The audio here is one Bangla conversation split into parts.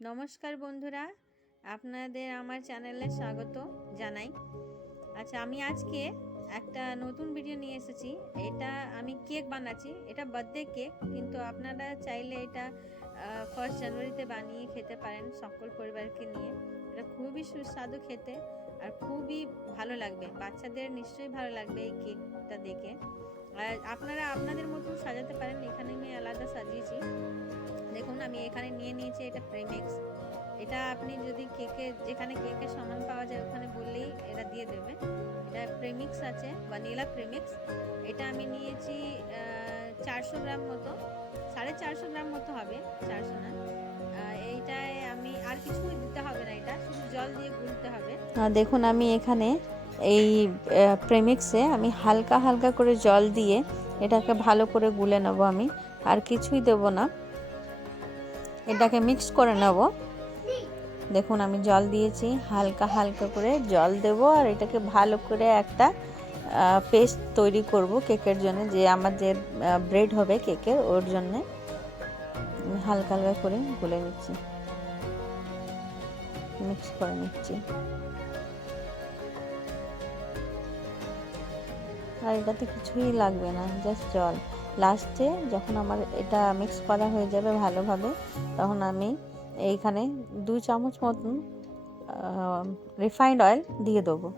নমস্কার বন্ধুরা, আপনাদের আমার চ্যানেলে স্বাগত জানাই। আচ্ছা, আমি আজকে একটা নতুন ভিডিও নিয়ে এসেছি। এটা আমি কেক বানাচ্ছি, এটা বার্থডে কেক, কিন্তু আপনারা চাইলে এটা 1 জানুয়ারিতে বানিয়ে খেতে পারেন সকল পরিবারকে নিয়ে। এটা খুবই সুস্বাদু খেতে আর খুবই ভালো লাগবে, বাচ্চাদের নিশ্চয়ই ভালো লাগবে এই কেকটা দেখে। আর আপনারা আপনাদের মতন সাজাতে পারেন। এখানে আমি আলাদা সাজিয়েছি। দেখুন, আমি এখানে নিয়ে নিয়েছি এটা প্রেমিক্স। এটা আপনি যদি যেখানে কেকের সামান পাওয়া যায় ওখানে বললেই এরা দিয়ে দেবে। এটা প্রেমিক্স আছে, ভ্যানিলা প্রেমিক্স। এটা আমি নিয়েছি 400 গ্রাম মতো, 450 গ্রাম মতো হবে, 400 না। এইটায় আমি আর কিছু দিতে হবে না, এটা শুধু জল দিয়ে গুলতে হবে। দেখুন, আমি এখানে এই প্রেমিক্সে আমি হালকা হালকা করে জল দিয়ে এটাকে ভালো করে গুলে নেব। আমি আর কিছুই দেব না, এটাকে মিক্স করে নেব। দেখুন, আমি জল দিয়েছি, হালকা হালকা করে জল দেব আর এটাকে ভালো করে একটা পেস্ট তৈরি করব কেকের জন্য, যে আমার যে ব্রেড হবে কেকের, ওর জন্য আমি হালকা হালকা করে গুলে নিচ্ছি, মিক্স করে নিচ্ছি। আর এটাতে কিছুই লাগবে না, জাস্ট জল। লাস্টে যখন আমার এটা মিক্স করা হয়ে যাবে ভালোভাবে, তখন আমি এইখানে 2 চামচ মতন রিফাইন্ড অয়েল দিয়ে দেবো।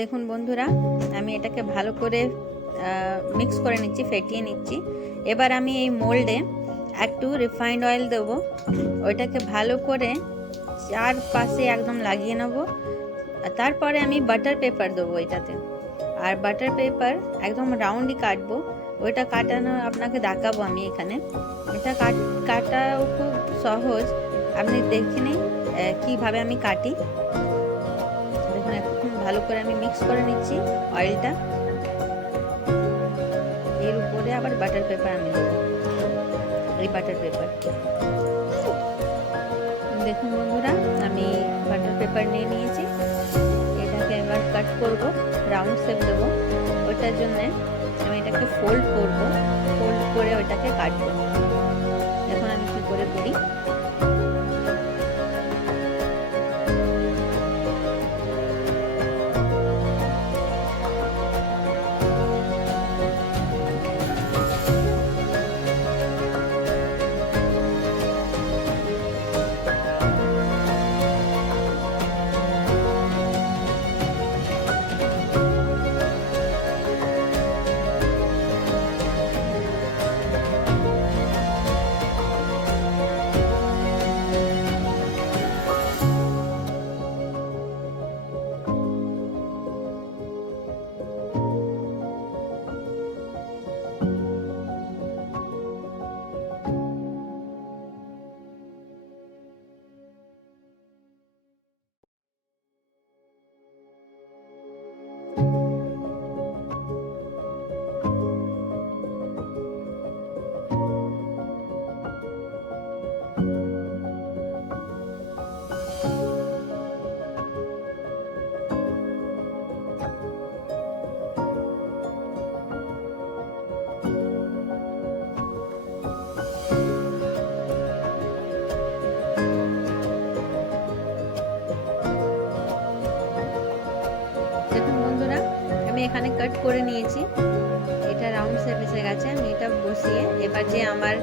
দেখুন বন্ধুরা, আমি এটাকে ভালো করে মিক্স করে নিচ্ছি, ফেটিয়ে নিচ্ছি। এবার আমি এই মোল্ডে একটু রিফাইন্ড অয়েল দেবো, ওইটাকে ভালো করে চারপাশে একদম লাগিয়ে নেব। তারপরে আমি বাটার পেপার দেবো এটাতে, আর বাটার পেপার একদম রাউন্ডই কাটবো। ওইটা কাটানো আপনাকে দেখাবো আমি এখানে। এটা কাটাও খুব সহজ, আপনি দেখে নিন কীভাবে আমি কাটি। দেখুন, এখন ভালো করে আমি মিক্স করে নিচ্ছি অয়েলটা। এর উপরে আবার বাটার পেপার আমি দেবো, এই বাটার পেপার। দেখুন বন্ধুরা, আমি বাটার পেপার নিয়ে নিয়েছি। এটাকে এবার কাট করব, রাউন্ড শেপ দেবো। ওটার জন্যে আমি এটাকে ফোল্ড করব, ফোল্ড করে ওটাকে কাটবো। এখন আমি কী করে করি। দেখুন বন্ধুরা, আমি এখানে কাট করে নিয়েছি, এটা রাউন্ড শেপ এসে গেছে। আমি এটা বসিয়ে এবার যে আমার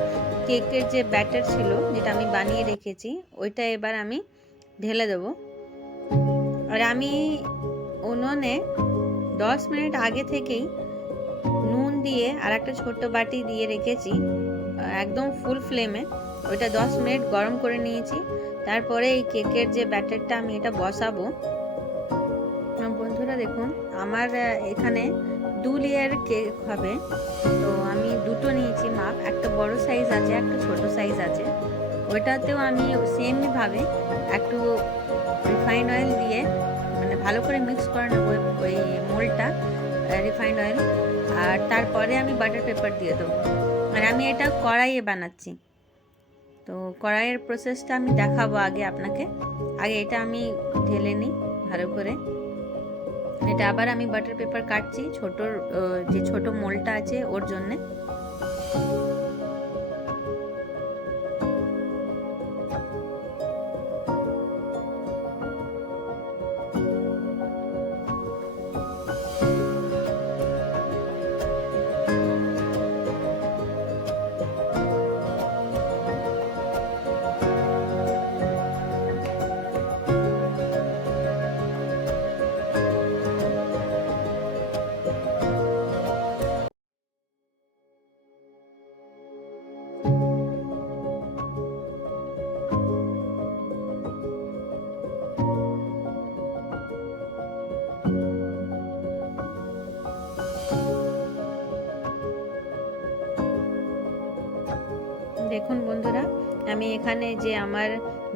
কেকের যে ব্যাটার ছিল যেটা আমি বানিয়ে রেখেছি ওইটা এবার আমি ঢেলে দেবো। আর আমি উনুনে 10 মিনিট আগে থেকেই নুন দিয়ে আর একটা ছোট্ট বাটি দিয়ে রেখেছি একদম ফুল ফ্লেমে। ওইটা 10 মিনিট গরম করে নিয়েছি। তারপরে এই কেকের যে ব্যাটারটা আমি এটা বসাবো। বন্ধুরা দেখুন, আমার এখানে 2 লেয়ার কেক হবে, তো আমি দুটো নিয়েছি মাপ, একটা বড় সাইজ আছে একটা ছোট সাইজ আছে। ওইটাতেও আমি সেমভাবে একটু রিফাইন্ড অয়েল দিয়ে মানে ভালো করে মিক্স করে নেবো ওই মোলটা রিফাইন্ড অয়েল, আর তারপরে আমি বাটার পেপার দিয়ে দেবো। আর আমি এটা কড়াইয়ে বানাচ্ছি, তো কড়াইয়ের প্রসেসটা আমি দেখাবো আগে আপনাকে। আগে এটা আমি ঢেলে নিই ভালো করে। এটা আবার আমি বাটার পেপার কাটছি ছোটোর যে ছোট মোলটা আছে ওর জন্যে। দেখুন বন্ধুরা, আমি এখানে যে আমার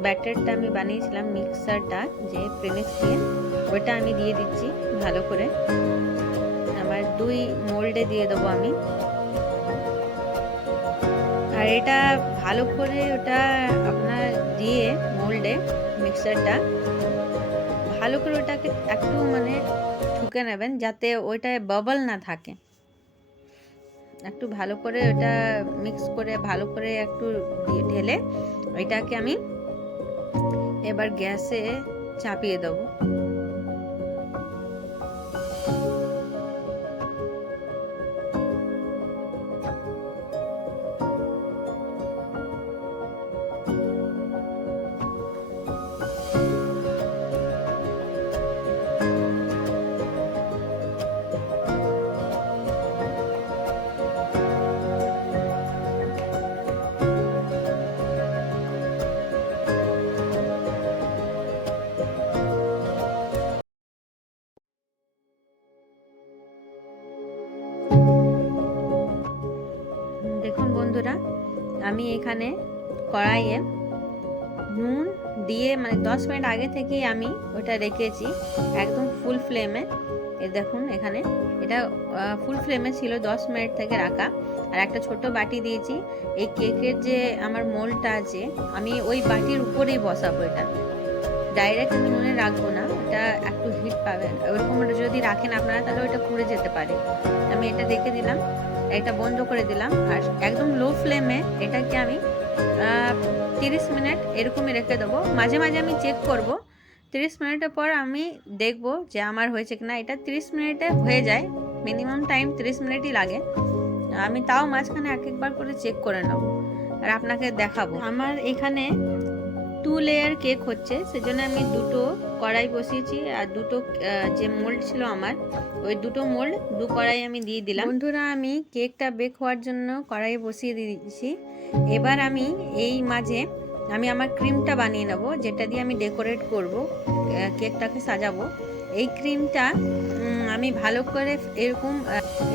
ব্যাটারটা আমি বানিয়েছিলাম মিক্সারটা যে প্রেমিক্স দিয়ে, ওইটা আমি দিয়ে দিচ্ছি ভালো করে। আমার 2 মোল্ডে দিয়ে দেবো আমি। আর এটা ভালো করে ওটা আপনার দিয়ে মোল্ডে মিক্সারটা ভালো করে ওটাকে একটু মানে ঠুকে নেবেন যাতে ওইটায় বাবল না থাকে। একটু ভালো করে ওটা মিক্স করে ভালো করে একটু ঢেলে ওইটাকে আমি এবার গ্যাসে চাপিয়ে দেবো। দেখুন বন্ধুরা, আমি এখানে কড়াইয়ে নুন দিয়ে মানে 10 মিনিট আগে থেকেই আমি ওটা রেখেছি একদম ফুল ফ্লেমে। এ দেখুন এখানে এটা ফুল ফ্লেমে ছিল 10 মিনিট থেকে রাখা। আর একটা ছোট বাটি দিয়েছি। এই কেকের যে আমার মোলটা আছে আমি ওই বাটির উপরেই বসাবো। এটা ডাইরেক্ট আমি নুনে রাখবো না, এটা একটু হিট পাবেন। ওরকম যদি রাখেন আপনারা তাহলে ওইটা পুড়ে যেতে পারে। আমি এটা রেখে দিলাম, এটা বন্ধ করে দিলাম। আর একদম লো ফ্লেমে এটাকে আমি 30 মিনিট এরকমই রেখে দেবো। মাঝে মাঝে আমি চেক করব। 30 মিনিটের পর আমি দেখব যে আমার হয়েছে কিনা। এটা 30 মিনিটে হয়ে যায়, মিনিমাম টাইম 30 মিনিটই লাগে। আমি তাও মাঝখানে একবার করে চেক করে নেব আর আপনাকে দেখাবো। আমার এখানে 2 লেয়ার কেক হচ্ছে, সেজন্য আমি দুটো কড়াই বসিয়েছি। আর দুটো যে মোল্ড ছিল আমার, ওই দুটো মোল্ড 2 কড়াই আমি দিয়ে দিলাম। বন্ধুরা, আমি কেকটা বেক হওয়ার জন্য কড়াই বসিয়ে দিয়েছি। এবার আমি এই মাঝে আমি আমার ক্রিমটা বানিয়ে নেব, যেটা দিয়ে আমি ডেকোরেট করব, কেকটাকে সাজাবো। এই ক্রিমটা আমি ভালো করে এরকম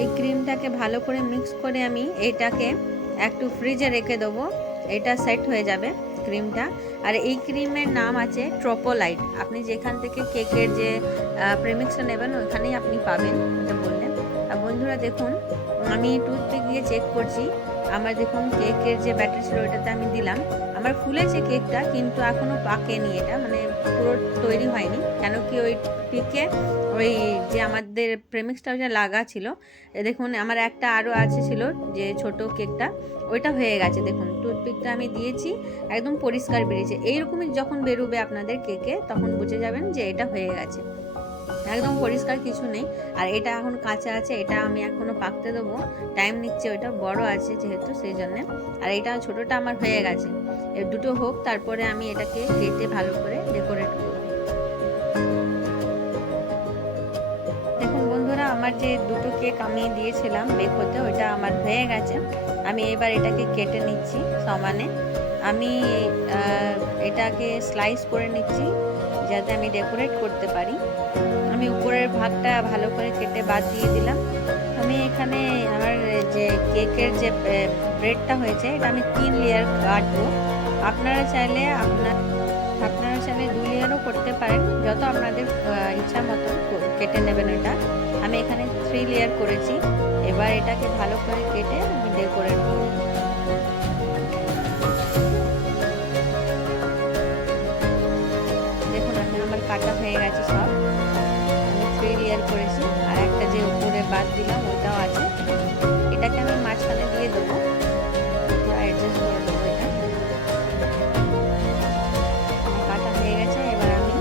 এই ক্রিমটাকে ভালো করে মিক্স করে আমি এটাকে একটু ফ্রিজে রেখে দেবো। এটা সেট হয়ে যাবে ক্রিমটা। আর এই ক্রিমের নাম আছে ট্রোপোলাইট। আপনি যেখান থেকে কেকের যে প্রেমিক্সটা নেবেন ওইখানেই আপনি পাবেন, এটা বললেন। আর বন্ধুরা দেখুন, আমি টুথপিক দিয়ে চেক করছি। আমার দেখুন কেকের যে ব্যাটার ছিল ওইটাতে আমি দিলাম। আমার ফুলেছে কেকটা, কিন্তু এখনও পাকেনি, এটা মানে পুরো তৈরি হয়নি। কেন কি ওই পিকে ওই যে আমাদের প্রেমিক্সটা ওইটা লাগা ছিল। দেখুন আমার একটা আরও আছে ছিল যে ছোট কেকটা, ওইটা হয়ে গেছে। দেখুন টুথপিকটা আমি দিয়েছি, একদম পরিষ্কার বেরিয়েছে। এইরকমই যখন বেরোবে আপনাদের কেকে তখন বুঝে যাবেন যে এটা হয়ে গেছে। একদম পরিষ্কার কিছু নেই। আর এটা এখন কাঁচা আছে, এটা আমি এখনও পাকতে দেবো, টাইম নিচ্ছে, ওইটা বড় আছে যেহেতু সেই জন্যে। আর এটা ছোটোটা আমার হয়ে গেছে, এর দুটো হোক, তারপরে আমি এটাকে কেটে ভালো করে ডেকোরেট করব। দেখুন বন্ধুরা, আমার যে দুটো কেক আমি দিয়েছিলাম বেক হতে, ওইটা আমার হয়ে গেছে। আমি এবার এটাকে কেটে নিচ্ছি সমানে। আমি এটাকে স্লাইস করে নিচ্ছি যাতে আমি ডেকোরেট করতে পারি। আমি উপরের ভাগটা ভালো করে কেটে বাদ দিয়ে দিলাম। আমি এখানে আমার যে কেকের যে ব্রেডটা হয়েছে, এটা আমি 3 লেয়ার কাটবো। আপনারা চাইলে 2 লেয়ারও করতে পারেন, যত আপনাদের ইচ্ছা মতো কেটে নেবেন এটা। আমি এখানে 3 লেয়ার করেছি। এবার এটাকে ভালো করে কেটে আমি ডেকোরেট করব। দেখুন আমার কাটা হয়ে গেছে সব, আমি 3 লেয়ার করেছি। আর একটা যে উপরে বাদ দিলাম ওটাও আছে, এটাকে আমি মাঝখানে দিয়ে দেবো, অ্যাডজাস্ট করে দেবো। এটা কাটা হয়ে গেছে। এবার আমি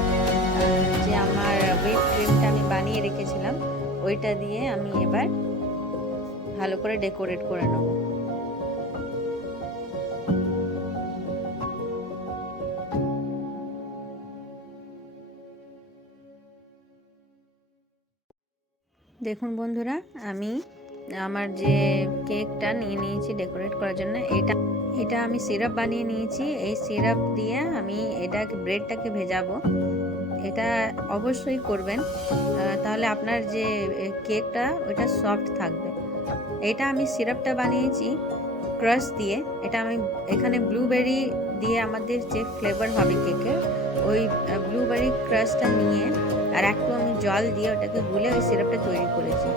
যে আমার হুইপ ক্রিমটা আমি বানিয়ে রেখেছিলাম ওইটা দিয়ে আমি এবার ভালো করে ডেকোরেট করে নেব। দেখুন বন্ধুরা, আমি আমার যে কেকটা নিয়ে নিয়েছি ডেকোরেট করার জন্য, এটা আমি সিরাপ বানিয়ে নিয়েছি। এই সিরাপ দিয়ে আমি এটাকে ব্রেডটাকে ভেজাবো। এটা অবশ্যই করবেন, তাহলে আপনার যে কেকটা ওটা সফট থাকবে। এটা আমি সিরাপটা বানিয়েছি ক্রাশ দিয়ে। এটা আমি এখানে ব্লুবেরি দিয়ে আমাদের যে ফ্লেভার হবে কেকের, ওই ব্লুবেরি ক্রাশটা নিয়ে আর একটু আমি জল দিয়ে ওটাকে গুলে ওই সিরাপটা তৈরি করেছি।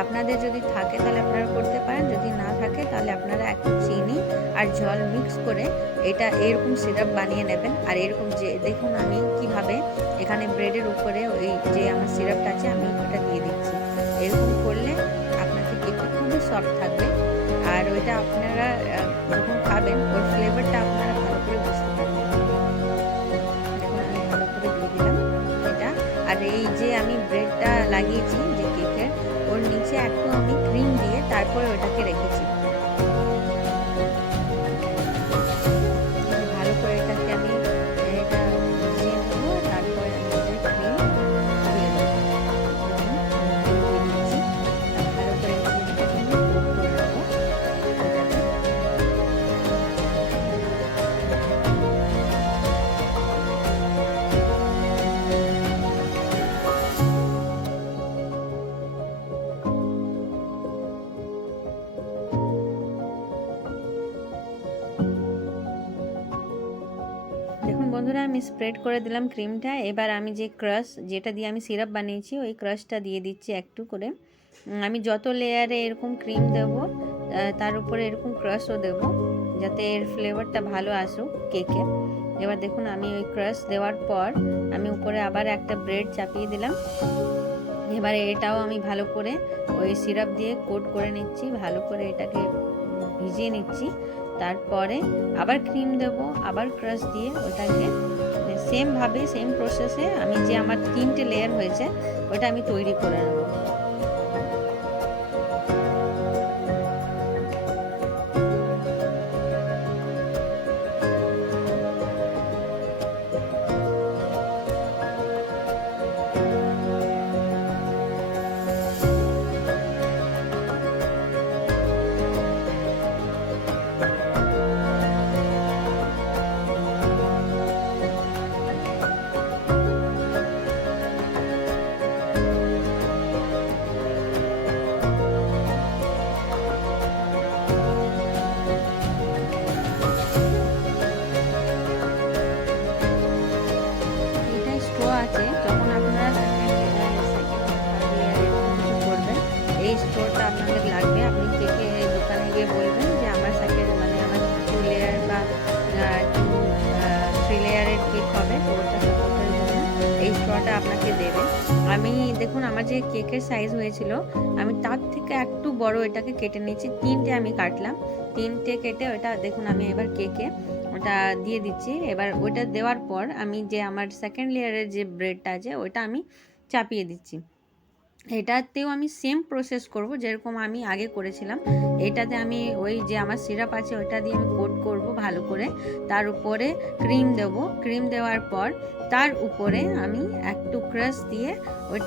আপনাদের যদি থাকে তাহলে আপনারা করতে পারেন, যদি না থাকে তাহলে আপনারা একটু চিনি আর জল মিক্স করে এটা এরকম সিরাপ বানিয়ে নেবেন। আর এরকম যে দেখুন আমি কিভাবে এখানে ব্রেডের উপরে ওই যে আমার সিরাপটা আছে আমি ওটা দিয়ে দিচ্ছি। এরকম করলে আপনাদের কেকটা খুবই সফট থাকবে। আর ওইটা আপনারা যখন খাবেন ওর ফ্লেভারটা আপনারা ভালো করে বুঝতে পারবেন। দেখুন আমি ভালো করে দিয়ে দিলাম এটা। আর এই যে আমি ব্রেডটা লাগিয়েছি যে কেকের, ওর নিচে একটু আমি ক্রিম দিয়ে তারপরে ওটাকে রেখেছি। ভালো করে এটাকে আমি এটা ভিজিয়ে নেবো, তারপরে আমি ক্রিম দিয়ে দেবো। দিয়ে দিচ্ছি, ভালো করে ক্রিমটাকে আমি কোট করে নেবো। দেখুন বন্ধুরা, আমি স্প্রেড করে দিলাম ক্রিমটা। এবার আমি যে ক্রাশ যেটা দিয়ে আমি সিরাপ বানিয়েছি ওই ক্রাশটা দিয়ে দিচ্ছি একটু করে। আমি যত লেয়ারে এরকম ক্রিম দেব তার উপরে এরকম ক্রাশও দেব, যাতে এর ফ্লেভারটা ভালো আসুক কেকে। এবার দেখুন আমি ওই ক্রাশ দেওয়ার পর আমি উপরে আবার একটা ব্রেড চাপিয়ে দিলাম। এবারে এটাও আমি ভালো করে ওই সিরাপ দিয়ে কোট করে নিচ্ছি, ভালো করে এটাকে ভিজিয়ে নিচ্ছি। তারপরে আবার ক্রিম দেব, আবার ক্রাশ দিয়ে ওটাকে সেমভাবে সেম প্রসেসে আমি যে আমার 3টে লেয়ার হয়েছে ওটা আমি তৈরি করে নেব। আছে, যখন আপনারা সেকেন্ড থার্ড লেয়ারে কিছু করবেন এই স্টোরটা আপনাদের লাগবে। আপনি কেকে দোকানে গিয়ে বলবেন যে আমার সেকেন্ড আমার 2 লেয়ার বা 3 লেয়ারের কেক হবে, তো ওটা সাপোর্টের জন্য এই স্টোরটা আপনাকে দেবে। আমি দেখুন আমার যে কেকের সাইজ হয়েছিল আমি তার থেকে একটু বড় এটাকে কেটে নিয়েছি। 3টে আমি কাটলাম, 3টে কেটে ওটা দেখুন আমি এবার কেকে ওটা দিয়ে দিচ্ছি। এবার ওটা দেওয়ার পর আমি যে আমার সেকেন্ড লেয়ারের যে ব্রেডটা আছে ওইটা আমি চাপিয়ে দিচ্ছি। এটাতেও আমি সেম প্রসেস করব যেরকম আমি আগে করেছিলাম। এটাতে আমি ওই যে আমার সিরাপ আছে ওইটা দিয়ে আমি কোট করব ভালো করে, তার উপরে ক্রিম দেব, ক্রিম দেওয়ার পর তার উপরে আমি একটু ক্রাশ দিয়ে ওই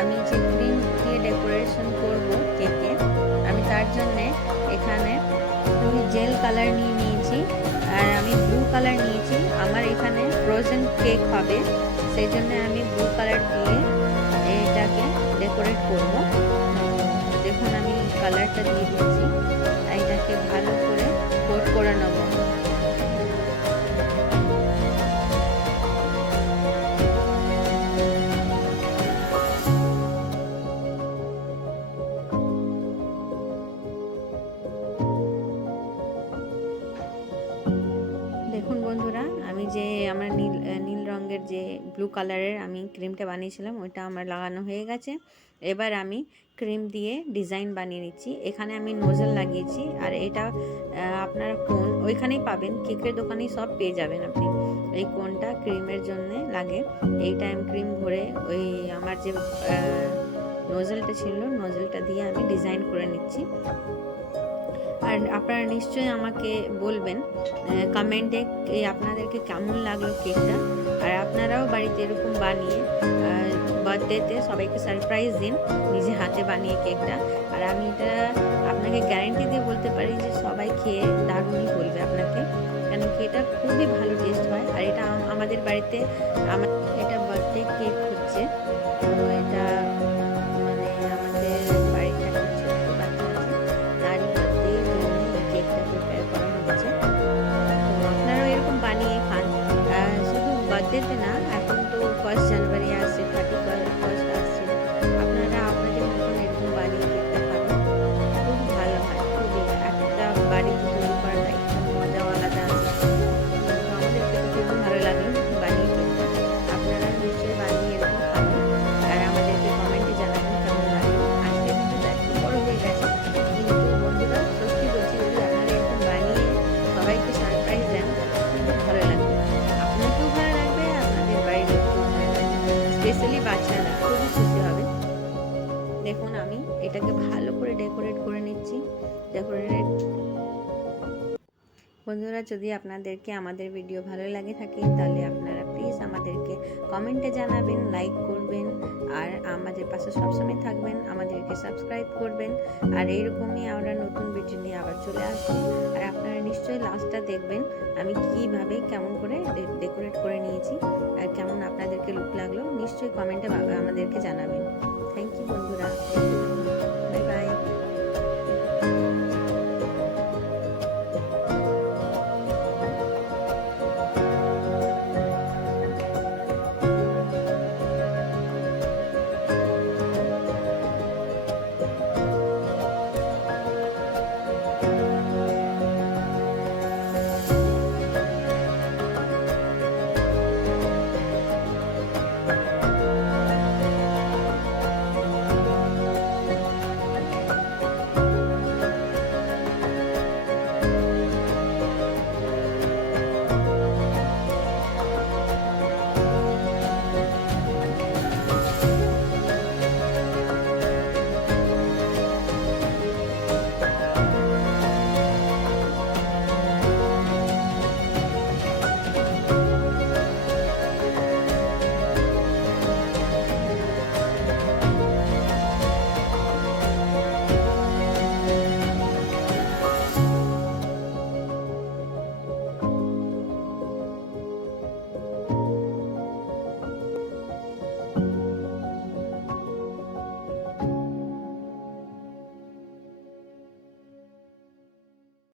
আমি যে ক্রিম দিয়ে ডেকোরেশন করব কেকে, আমি তার জন্যে এখানে আমি জেল কালার নিয়েছি আর আমি ব্লু কালার নিয়েছি। আমার এখানে ফ্রোজেন কেক হবে, সেই জন্য আমি ব্লু কালার দিয়ে এটাকে ডেকোরেট করব। দেখুন আমি কালারটা দিয়ে দিচ্ছি, এটাকে ভালো করে কোট করে নেব। দেখুন বন্ধুরা, আমি যে আমার নীল রঙের যে ব্লু কালারের আমি ক্রিমটা বানিয়েছিলাম ওইটা আমার লাগানো হয়ে গেছে। এবার আমি ক্রিম দিয়ে ডিজাইন বানিয়ে নিচ্ছি। এখানে আমি নোজেল লাগিয়েছি, আর এটা আপনারা কোন ওইখানেই পাবেন, কেকের দোকানেই সব পেয়ে যাবেন আপনি। এই কোনটা ক্রিমের জন্য লাগে, এইটা আমি ক্রিম ভরে ওই আমার যে নোজেলটা ছিল নোজেলটা দিয়ে আমি ডিজাইন করে নিচ্ছি। আর আপনারা নিশ্চয়ই আমাকে বলবেন কমেন্টে আপনাদেরকে কেমন লাগলো কেকটা। আর আপনারাও বাড়িতে এরকম বানিয়ে বার্থডেতে সবাইকে সারপ্রাইজ দিন নিজে হাতে বানিয়ে কেকটা। আর আমি এটা আপনাকে গ্যারেন্টি দিয়ে বলতে পারি যে সবাই খেয়ে দারুণই বলবে আপনাকে, কেন কি এটা খুবই ভালো টেস্ট হয়। আর এটা আমাদের বাড়িতে এটা বার্থডে কেক হচ্ছে, তো এটা মানে আমাদের বাড়িতে একটা ছোট্ট বাচ্চা আছে, তারই বার্থডে জন্য এই কেকটা প্রিপেয়ার করা হচ্ছে। তো আপনারাও এরকম বানিয়ে খান, শুধু বার্থডেতে না, এখন তো 1 জানুয়ারি আসছে, 31st আসছে, আপনারা আপনাদের মতন এরকম বানিয়ে কেকটা খাবেন, খুব ভালো হয়। খুবই একটা বাড়িতে তৈরি করার একটা মজাও আলাদা আছে। তো আমাদেরকে তো খুবই ভালো লাগলো বানিয়ে কেকটা। আপনারা নিশ্চয়ই বানিয়ে এরকম খাবেন আর আমাদেরকে কমেন্টে জানাবেন কেমন লাগলো। আজকে ভিডিওটা একটু বড় হয়ে গেছে, কিন্তু বন্ধুরা সত্যি বলছি, যদি আপনারা এরকম বানিয়ে সবাইকে সারপ্রাইজ দেন খুব ভালো লাগবে, আপনাকেও ভালো লাগবে, আপনাদের বাড়ির লোককেও ভালো লাগবে, স্পেশালি বাচ্চারা খুবই খুশি হবে। দেখুন আমি এটাকে ভালো করে ডেকোরেট করে নিচ্ছি। বন্ধুরা, যদি আপনাদেরকে আমাদের ভিডিও ভালো লাগে থাকে তাহলে আপনারা প্লিজ আমাদেরকে কমেন্টে জানাবেন, লাইক করবেন, আর আমাদের পাশে সবসময় থাকবেন, আমাদেরকে সাবস্ক্রাইব করবেন। আর এইরকমই আমরা নতুন ভিডিও নিয়ে আবার চলে আসবো। আর আপনারা নিশ্চয়ই লাস্টটা দেখবেন আমি কিভাবে কেমন করে ডেকোরেট করে নিয়েছি, আর কেমন আপনাদেরকে লুক লাগলো নিশ্চয়ই কমেন্টে আমাদেরকে জানাবেন। থ্যাংক ইউ বন্ধুরা।